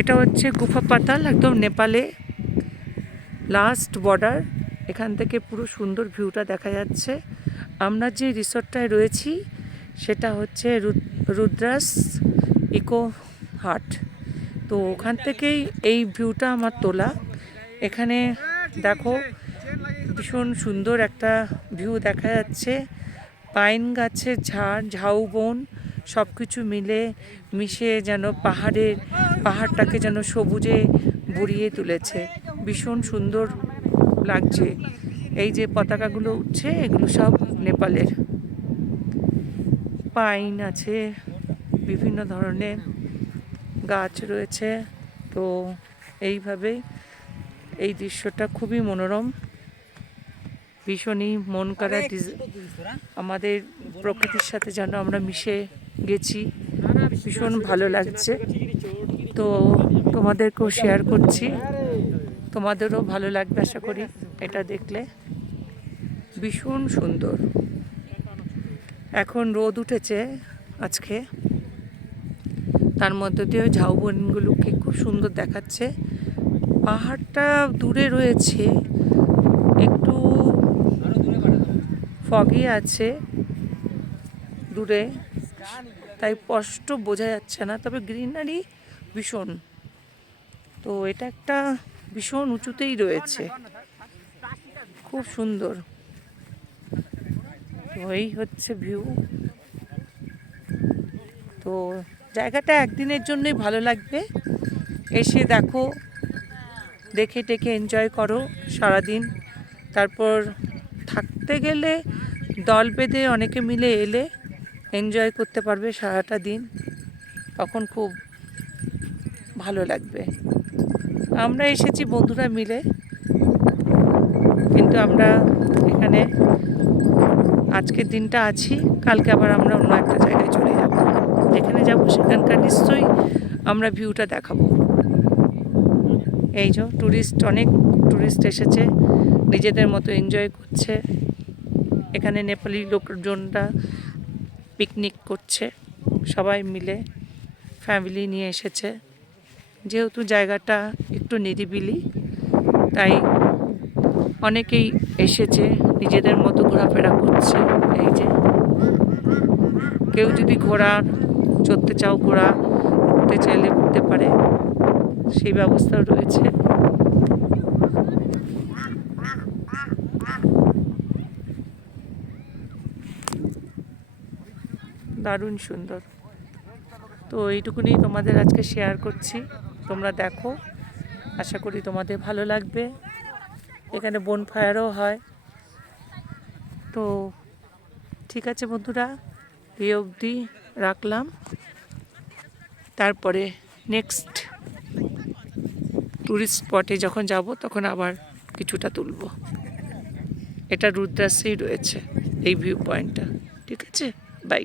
এটা হচ্ছে গুফা পাতাল, একদম নেপালে লাস্ট বর্ডার। এখান থেকে পুরো সুন্দর ভিউটা দেখা যাচ্ছে। আমরা যে রিসর্টটায় রয়েছি সেটা হচ্ছে রুদ্রাস ইকো হাট। তো ওখান থেকেই এই ভিউটা আমার তোলা। এখানে দেখো ভীষণ সুন্দর একটা ভিউ দেখা যাচ্ছে। পাইন গাছের ঝাড়, ঝাউবন সব কিছু মিলে মিশে যেন পাহাড়টাকে যেন সবুজে ভরিয়ে তুলেছে। ভীষণ সুন্দর লাগছে। এই যে পতাকাগুলো উঠছে এগুলো সব নেপালের। পাইন আছে, বিভিন্ন ধরনের গাছ রয়েছে। তো এইভাবেই এই দৃশ্যটা খুবই মনোরম, ভীষণই মন কাড়া। আমাদের প্রকৃতির সাথে যেন আমরা মিশে গেছি, ভীষণ ভালো লাগছে। তো তোমাদেরকেও শেয়ার করছি, তোমাদেরও ভালো লাগবে আশা করি এটা দেখলে। ভীষণ সুন্দর। এখন রোদ উঠেছে আজকে, তার মধ্যে দিয়ে ঝাউবনগুলোকে খুব সুন্দর দেখাচ্ছে। পাহাড়টা দূরে রয়েছে, একটু ফগি আছে দূরে, তাই স্পষ্ট বোঝা যাচ্ছে না, তবে গ্রিনারি ভীষণ। তো এটা একটা ভীষণ উঁচুতেই রয়েছে, খুব সুন্দর। তো এই হচ্ছে ভিউ। তো জায়গাটা একদিনের জন্যই ভালো লাগবে, এসে দেখো, দেখে টেকে এনজয় করো সারাদিন। তারপর থাকতে গেলে দল বেঁধে অনেকে মিলে এলে এনজয় করতে পারবে সারাটা দিন, তখন খুব ভালো লাগবে। আমরা এসেছি বন্ধুরা মিলে, কিন্তু আমরা এখানে আজকের দিনটা আছি, কালকে আবার আমরা অন্য একটা জায়গায় চলে যাব। যেখানে যাব সেখানকার নিশ্চয়ই আমরা ভিউটা দেখাবো। এই যে অনেক ট্যুরিস্ট এসেছে, নিজেদের মতো এনজয় করছে। এখানে নেপালি লোকজনরা পিকনিক করছে, সবাই মিলে ফ্যামিলি নিয়ে এসেছে। যেহেতু জায়গাটা একটু নিরিবিলি, তাই অনেকেই এসেছে, নিজেদের মতো ঘোরাফেরা করছে। এই যে কেউ যদি ঘোড়া চড়তে চাও, ঘোড়া উঠতে চাইলে উঠতে পারে, সেই ব্যবস্থাও রয়েছে। দারুণ সুন্দর। তো এইটুকুনি তোমাদের আজকে শেয়ার করছি, তোমরা দেখো, আশা করি তোমাদের ভালো লাগবে। এখানে বনফায়ারও হয়। তো ঠিক আছে বন্ধুরা, এই অবধি রাখলাম। তারপরে নেক্সট ট্যুরিস্ট স্পটে যখন যাব তখন আবার কিছুটা তুলব। এটা রুদ্রাসেই রয়েছে এই ভিউ পয়েন্টটা। ঠিক আছে, বাই।